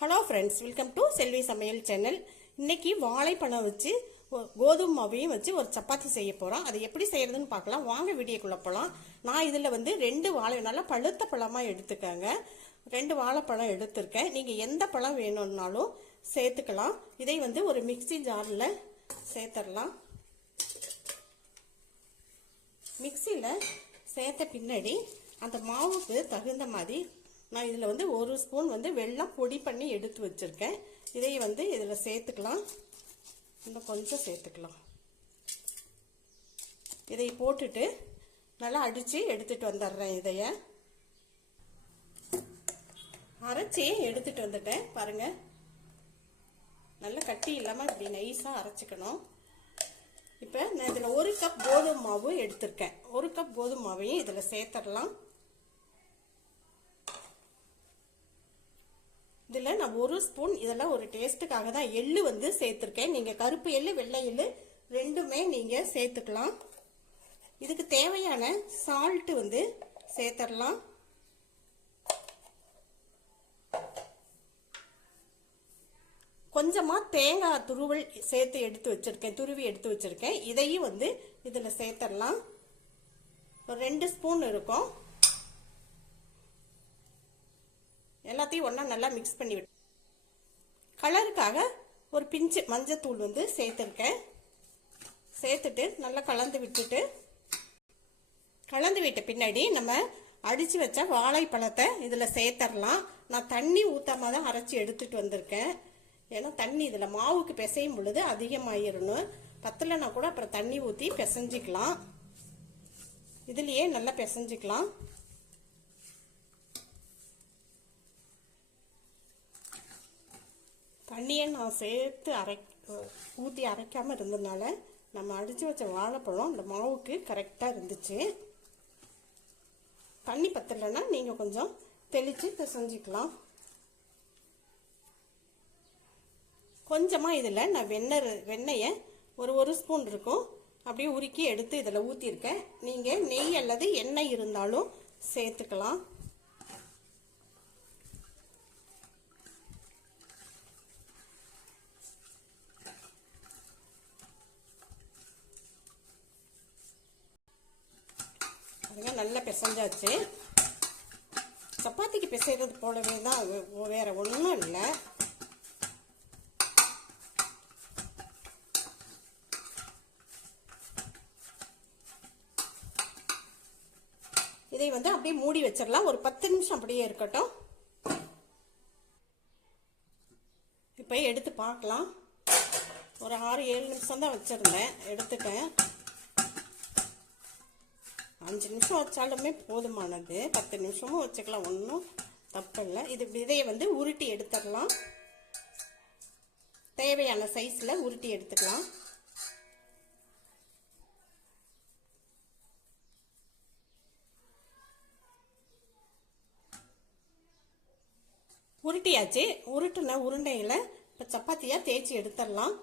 Hello friends, welcome to செல்வி சமையல் channel. இன்னைக்கு வாழைப்பழம் வச்சு கோதுமை மாவையும் வச்சு ஒரு சப்பாத்தி செய்ய போகிறோம். அது எப்படி செய்யறதுன்னு பார்க்கலாம். வாங்க வீடியோக்குள்ள போகலாம். நான் இதில் வந்து 2 வாழை நல்லா பழுத்த பழமாக எடுத்துக்கங்க. 2 வாழைப்பழம் எடுத்திருக்கேன். நீங்கள் எந்த பழம் வேணும்னாலும் சேர்த்துக்கலாம். இதை வந்து ஒரு மிக்சி ஜாரில் சேர்த்துடலாம். மிக்சியில் சேர்த்த பின்னாடி அந்த மாவுக்கு தகுந்த மாதிரி நான் இதில் வந்து 1 ஸ்பூன் வந்து வெல்லம் பொடி பண்ணி எடுத்து வச்சுருக்கேன். இதை வந்து இதில் சேர்த்துக்கலாம். இன்னும் கொஞ்சம் சேர்த்துக்கலாம். இதை போட்டுட்டு நல்லா அடித்து எடுத்துகிட்டு வந்துடுறேன். இதைய அரைச்சி எடுத்துகிட்டு வந்துட்டேன். பாருங்கள், நல்லா கட்டி இல்லாமல் இப்படி நைஸாக அரைச்சிக்கணும். இப்போ நான் இதில் 1 கப் கோதுமை மாவு எடுத்திருக்கேன். 1 கப் கோதுமை மாவையும் இதில் சேர்த்துடலாம். இதில் நான் 1 ஸ்பூன் இதெல்லாம் ஒரு டேஸ்ட்டுக்காக தான் எள்ளு வந்து சேர்த்துருக்கேன். நீங்கள் கருப்பு எள்ளு வெள்ளை எள்ளு ரெண்டுமே நீங்கள் சேர்த்துக்கலாம். இதுக்கு தேவையான சால்ட்டு வந்து சேர்த்துடலாம். கொஞ்சமாக தேங்காய் துருவல் சேர்த்து எடுத்து வச்சுருக்கேன், துருவி எடுத்து வச்சுருக்கேன். இதையும் வந்து இதில் சேர்த்துடலாம். ஒரு 2 ஸ்பூன் இருக்கும். எல்லாத்தையும் ஒன்றா நல்லா மிக்ஸ் பண்ணி விட்டு கலருக்காக ஒரு பிஞ்சு மஞ்சத்தூள் வந்து சேர்த்துருக்கேன். சேர்த்துட்டு நல்லா கலந்து விட்ட பின்னாடி நம்ம அடித்து வச்ச வாழைப்பழத்தை இதில் சேர்த்துடலாம். நான் தண்ணி ஊற்றாம தான் அரைச்சி எடுத்துகிட்டு வந்திருக்கேன். ஏன்னா தண்ணி இதில் மாவுக்கு பிசையும் பொழுது அதிகமாகிடணும். பத்தலைன்னா கூட அப்புறம் தண்ணி ஊற்றி பிசைஞ்சிக்கலாம். இதுலேயே நல்லா பிசைஞ்சிக்கலாம். தண்ணியை நான் சேர்த்து ஊற்றி அரைக்காமல் இருந்ததுனால நம்ம அடித்து வச்ச வாழைப்பழம் இந்த மாவுக்கு கரெக்டாக இருந்துச்சு. தண்ணி பத்தலைன்னா நீங்கள் கொஞ்சம் தெளித்து பிசைஞ்சிக்கலாம். கொஞ்சமாக இதில் நான் வெண்ணெயை ஒரு ஸ்பூன் இருக்கும் அப்படியே உருக்கி எடுத்து இதில் ஊற்றிருக்கேன். நீங்கள் நெய் அல்லது எண்ணெய் இருந்தாலும் சேர்த்துக்கலாம். நல்லா பிசைஞ்சாச்சு. சப்பாத்திக்கு பிசைறது போலவே தான், வேற ஒன்றும் இல்லை. இதை வந்து அப்படியே மூடி வச்சிடலாம். ஒரு 10 நிமிஷம் அப்படியே இருக்கட்டும். இப்போ எடுத்து பார்க்கலாம். ஒரு 6-7 நிமிஷம் தான் வச்சிருந்தேன், எடுத்துட்டேன். 5 நிமிஷம் வச்சாலுமே போதுமானது. 10 நிமிஷமும் வச்சுக்கலாம், ஒன்றும் தப்பு இல்லை. இதையை வந்து உருட்டி எடுத்துடலாம். தேவையான சைஸில் உருட்டி எடுத்துக்கலாம். உருட்டியாச்சு. உருட்டுன உருண்டையில் இப்போ சப்பாத்தியாக தேய்ச்சி எடுத்துடலாம்.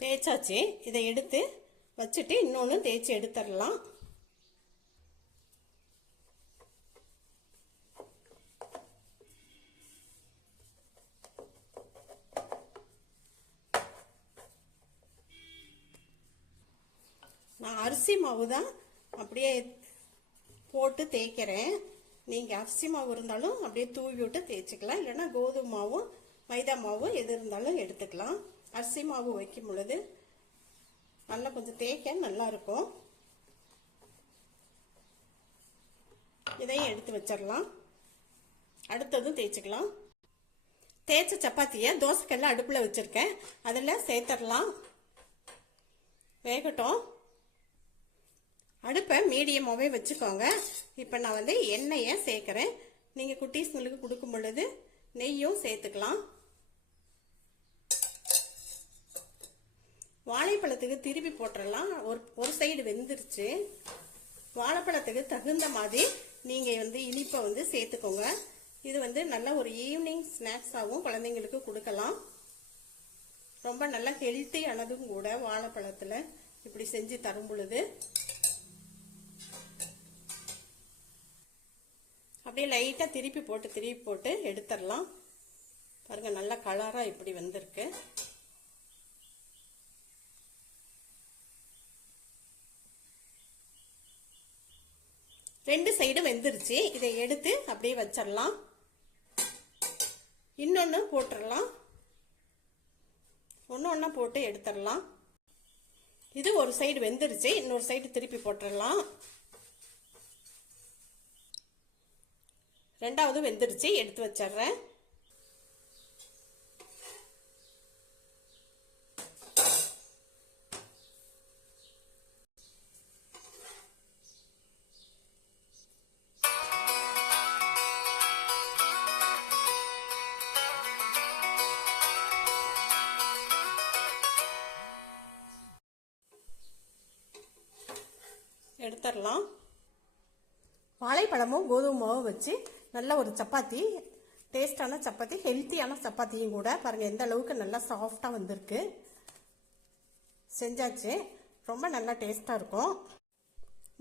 தேய்ச்சாச்சு. இதை எடுத்து வச்சுட்டு இன்னொன்று தேய்ச்சி எடுத்துடலாம். நான் அரிசி மாவு தான் அப்படியே போட்டு தேய்க்கிறேன். நீங்கள் அரிசி மாவு இருந்தாலும் அப்படியே தூவி விட்டு தேய்ச்சிக்கலாம். இல்லைன்னா கோதுமை மாவும் மைதா மாவும் எது இருந்தாலும் எடுத்துக்கலாம். அரிசி மாவு வைக்கும் பொழுது நல்லா கொஞ்சம் தேய்க்க நல்லா இருக்கும். இதையும் எடுத்து வச்சிடலாம். அடுத்ததும் தேய்ச்சிக்கலாம். தேய்ச்ச சப்பாத்தியை தோசைக்கல்ல அடுப்பில் வச்சுருக்கேன், அதில் சேர்த்துடலாம். வேகட்டும். அடுப்பை மீடியமாகவே வச்சுக்கோங்க. இப்போ நான் வந்து எண்ணெயை சேர்க்குறேன். நீங்கள் குட்டீஸ்ங்களுக்கு கொடுக்கும் பொழுது நெய்யும் சேர்த்துக்கலாம். வாழைப்பழத்துக்கு திருப்பி போட்டுடலாம். ஒரு சைடு வெந்துருச்சு. வாழைப்பழத்துக்கு தகுந்த மாதிரி நீங்கள் வந்து இனிப்பை வந்து சேர்த்துக்கோங்க. இது வந்து நல்ல ஒரு ஈவினிங் ஸ்நாக்ஸாகவும் குழந்தைங்களுக்கு கொடுக்கலாம். ரொம்ப நல்ல ஹெல்த்தியானதும் கூட வாழைப்பழத்தில் இப்படி செஞ்சு தரும் பொழுது. அப்படியே லைட்டாக திருப்பி போட்டு எடுத்துடலாம். பாருங்க, நல்ல கலராக இப்படி வந்திருக்கு. ரெண்டு சைடும் வெந்துருச்சு. இதை எடுத்து அப்படியே வச்சிடலாம். இன்னொன்று போட்டுடலாம். ஒன்று போட்டு எடுத்துடலாம். இது ஒரு சைடு வெந்துருச்சு. இன்னொரு சைடு திருப்பி போட்டுடலாம். ரெண்டாவது வெந்துருச்சு, எடுத்து வச்சிடுறேன். எடுத்துடலாம். வாழைப்பழமும் கோதுமை மாவும் வச்சு நல்ல ஒரு சப்பாத்தி, டேஸ்டான சப்பாத்தி, ஹெல்த்தியான சப்பாத்தியும் கூட. பாருங்கள் எந்த அளவுக்கு நல்லா சாஃப்டாக வந்திருக்கு. செஞ்சாச்சு. ரொம்ப நல்லா டேஸ்டாக இருக்கும்.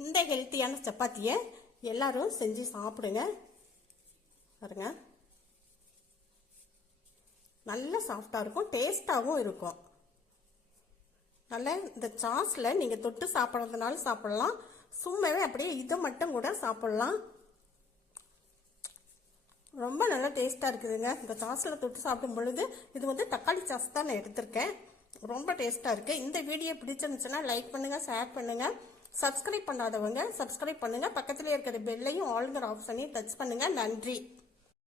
இந்த ஹெல்த்தியான சப்பாத்தியை எல்லாரும் செஞ்சு சாப்பிடுங்க. பாருங்க, நல்லா சாஃப்டாக இருக்கும், டேஸ்டாகவும் இருக்கும். நல்ல இந்த சாஸில் நீங்கள் தொட்டு சாப்பிட்றதுனாலும் சாப்பிட்லாம், சும்மாவே அப்படியே இதை மட்டும் கூட சாப்பிட்லாம். ரொம்ப நல்லா டேஸ்ட்டாக இருக்குதுங்க. இந்த சாஸில் தொட்டு சாப்பிடும் பொழுது இது வந்து தக்காளி சாஸ் தான் நான் எடுத்திருக்கேன். ரொம்ப டேஸ்ட்டாக இருக்குது. இந்த வீடியோ பிடிச்சிருந்துச்சுன்னா லைக் பண்ணுங்கள், ஷேர் பண்ணுங்கள். சப்ஸ்கிரைப் பண்ணாதவங்க சப்ஸ்கிரைப் பண்ணுங்கள். பக்கத்தில் இருக்கிற பெல்லையும் ஆளுங்கிற ஆப்ஷனையும் டச் பண்ணுங்கள். நன்றி.